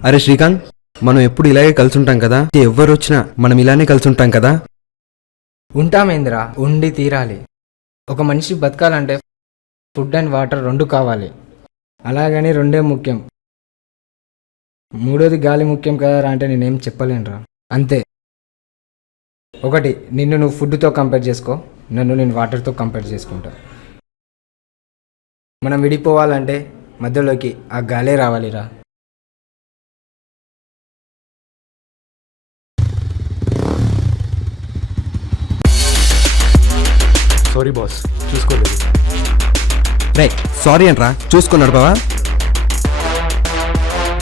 అరే శ్రీకాంత్, మనం ఎప్పుడు ఇలాగే కలిసి ఉంటాం కదా? ఎవ్వరు వచ్చినా మనం ఇలానే కలిసి ఉంటాం కదా? ఉంటామేంద్రా, ఉండి తీరాలి. ఒక మనిషి బతకాలంటే ఫుడ్ అండ్ వాటర్ రెండు కావాలి. అలాగని రెండే ముఖ్యం. మూడోది గాలి ముఖ్యం కదరా అంటే నేనేం చెప్పలేనురా. అంతే. ఒకటి, నిన్ను నువ్వు ఫుడ్తో కంపేర్ చేసుకో, నన్ను నేను వాటర్తో కంపేర్ చేసుకుంటా. మనం విడిపోవాలంటే మధ్యలోకి ఆ గాలే రావాలిరా. సారీ బాస్, చూసుకోలేదు. రే సారీ అంట్రా, చూసుకున్నాడు బావా.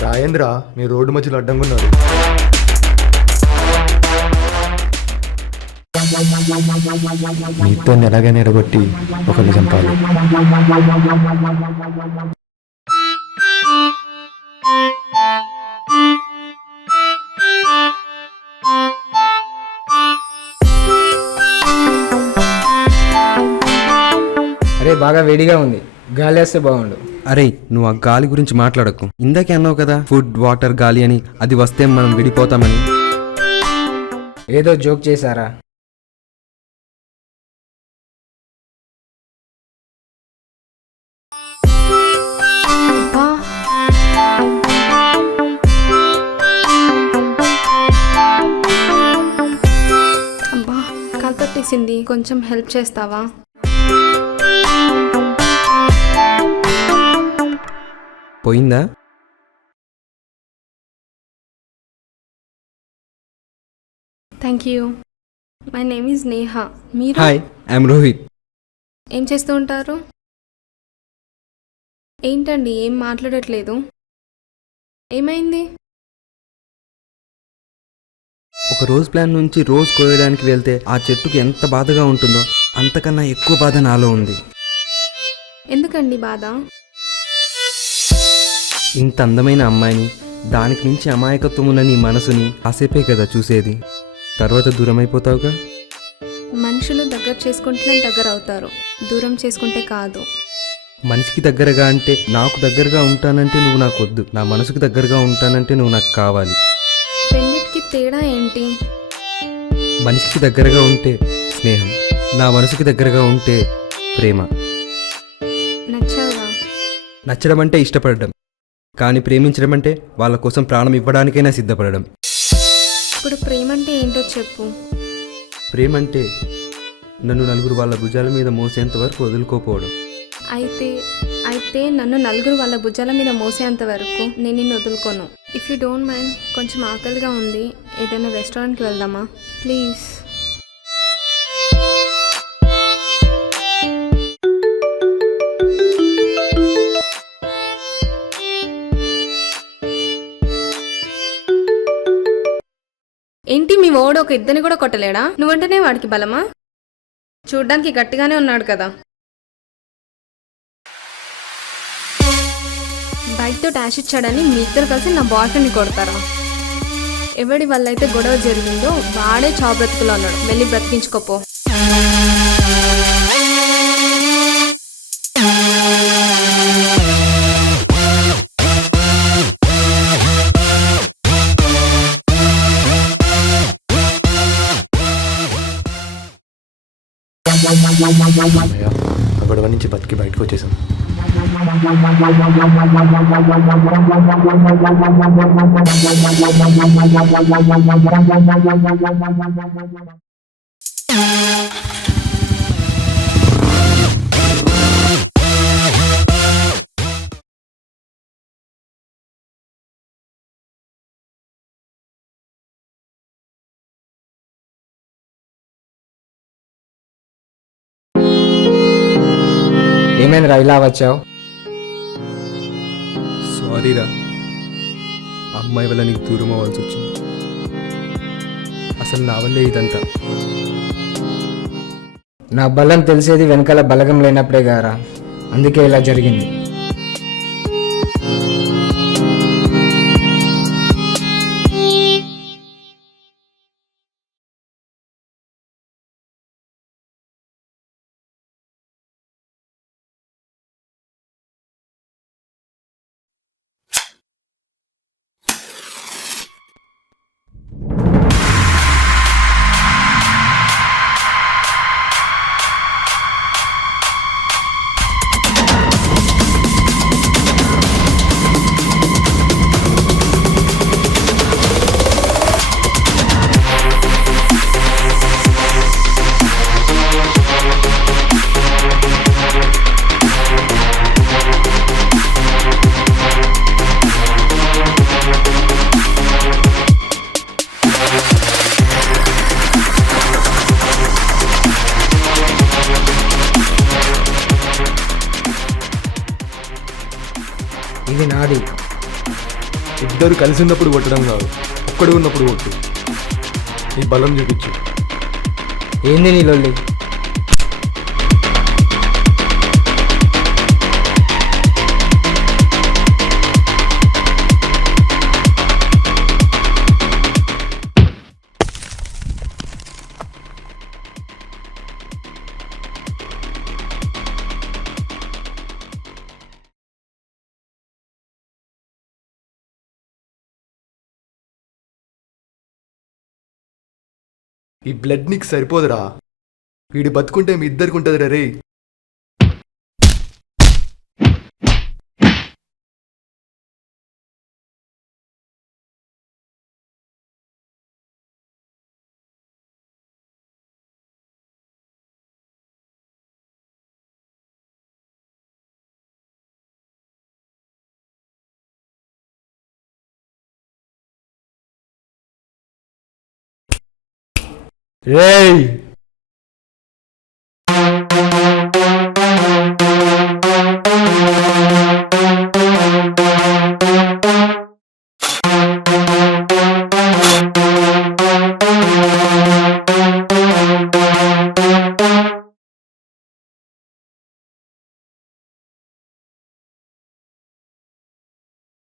రాయేంద్ర, మీరు రోడ్డు మధ్యలో అడ్డంగా ఉన్నారు. మీతో ఎలాగైనా ఎడగొట్టి ఒకరిని చంపాలి. అరే బాగా వేడిగా ఉంది, గాలి వేస్తే బాగుండు. అరే నువ్వు ఆ గాలి గురించి మాట్లాడకు. ఇందాకే అన్నావు కదా ఫుడ్ వాటర్ గాలి అని, అది వస్తే మనం విడిపోతామని. ఏదో జోక్ చేశారా? అబ్బా, అబ్బా కాలు తట్టేసింది, కొంచెం హెల్ప్ చేస్తావా? పోయిందా? Thank you. My name is Neha. మీరు హాయ్, ఐఎమ్ రోహిత్. ఏం చేస్తూ ఉంటారు? ఏంటండి ఏం మాట్లాడట్లేదు? ఏమైంది? ఒక రోజ్ ప్లాన్ నుంచి రోజ్ కోయడానికి వెళ్తే ఆ చెట్టుకి ఎంత బాధగా ఉంటుందో అంతకన్నా ఎక్కువ బాధ నాలో ఉంది. ఎందుకండి బాధ? ఇంత అందమైన అమ్మాయిని, దానికి మించి అమాయకత్వం ఉన్న నీ మనసుని కాసేపే కదా చూసేది, తర్వాత దూరం అయిపోతావుగా. మనుషులు దగ్గర చేసుకుంటేనే దగ్గర అవుతారు, దూరం చేసుకుంటే కాదు. మనిషికి దగ్గరగా అంటే నాకు దగ్గరగా ఉంటానంటే నువ్వు నాకు వద్దు, నా మనసుకి దగ్గరగా ఉంటానంటే నువ్వు నాకు కావాలి. రెండిటికి తేడా ఏంటి? మనిషికి దగ్గరగా ఉంటే స్నేహం, నా మనసుకి దగ్గరగా ఉంటే ప్రేమ. నచ్చావా? నచ్చడం అంటే ఇష్టపడడం, కానీ ప్రేమించడం అంటే వాళ్ళ కోసం ప్రాణం ఇవ్వడానికైనా సిద్ధపడడం. ఇప్పుడు ప్రేమ అంటే ఏంటో చెప్పు. ప్రేమ అంటే నన్ను నలుగురు వాళ్ళ భుజాల మీద మోసేంత వరకు వదులుకోపోవడం. అయితే నన్ను నలుగురు వాళ్ళ భుజాల మీద మోసేంత వరకు నేను నిన్ను వదులుకోను. ఇఫ్ యూ డోంట్ మైండ్, కొంచెం ఆకలిగా ఉంది, ఏదైనా రెస్టారెంట్కి వెళ్దామా ప్లీజ్? ఏంటి మీ వాడు ఒక ఇద్దరిని కూడా కొట్టలేడా? నువ్వంటేనే వాడికి బలమా? చూడ్డానికి గట్టిగానే ఉన్నాడు కదా. బైక్తో డాష్ ఇచ్చాడని మీ ఇద్దరు కలిసి నా బాయ్ ఫ్రెండ్ని కొడతారా? ఎవడి వల్ల అయితే గొడవ జరిగిందో వాడే చావు బ్రతుకులో ఉన్నాడు, వెళ్ళి బ్రతికించుకోపో. అమ్మయ్య, ఆ గొడవ నుంచి బతికి బయటకు వచ్చేసాం. ఏమైందిరా ఇలా వచ్చావు? సారీరా, అమ్మాయి వల్ల నీకు దూరం అవ్వాల్సి వచ్చింది. అసలు నా వల్లే ఇదంతా. నా బలం తెలిసేది వెనకాల బలగం లేనప్పుడే గారా, అందుకే ఇలా జరిగింది. ఇది నాది. ఇద్దరు కలిసి ఉన్నప్పుడు కొట్టడం కాదు, ఒక్కడు ఉన్నప్పుడు కొట్టు. నీ బలం చూపించు. ఏంది నీ లొల్లి? ఈ బ్లడ్ నీకు సరిపోదురా. వీడు బతుకుంటే మీ ఇద్దరికి ఉంటుంది రే. రేయ్,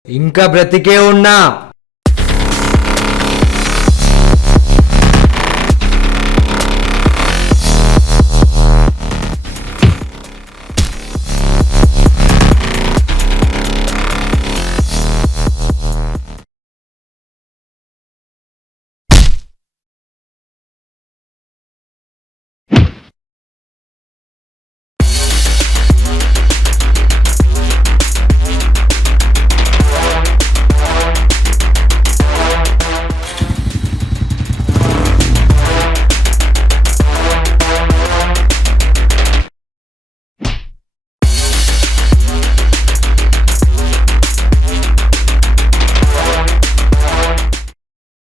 ఇంకా బ్రతికే ఉన్నా.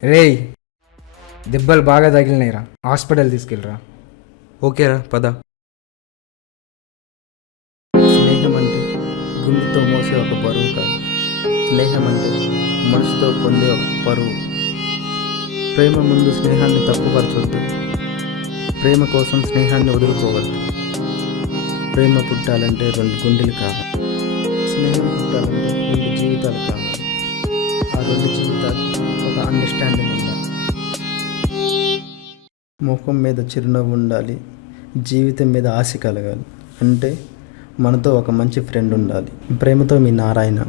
రేయ్, దెబ్బలు బాగా తగిలినాయిరా, హాస్పిటల్ తీసుకెళ్ళరా. ఓకేరా పద. స్నేహం అంటే గుండెతో మోసే ఒక బరువు కాదు. స్నేహం అంటే మనసుతో పొందే ఒక పరువు. ప్రేమ ముందు స్నేహాన్ని తప్పుపరచొద్దు. ప్రేమ కోసం స్నేహాన్ని వదులుకోవద్దు. ప్రేమ పుట్టాలంటే 2 గుండెలు కావాలి. స్నేహం పుట్టాలంటే 2 జీవితాలు కావాలి. ఆ 2 జీవితాలు ఒక అండర్స్టాండింగ్ ఉండాలి. ముఖం మీద చిరునవ్వు ఉండాలి. జీవితం మీద ఆశ కలగాలి. అంటే మనతో ఒక మంచి ఫ్రెండ్ ఉండాలి. ప్రేమతో మీ నారాయణ.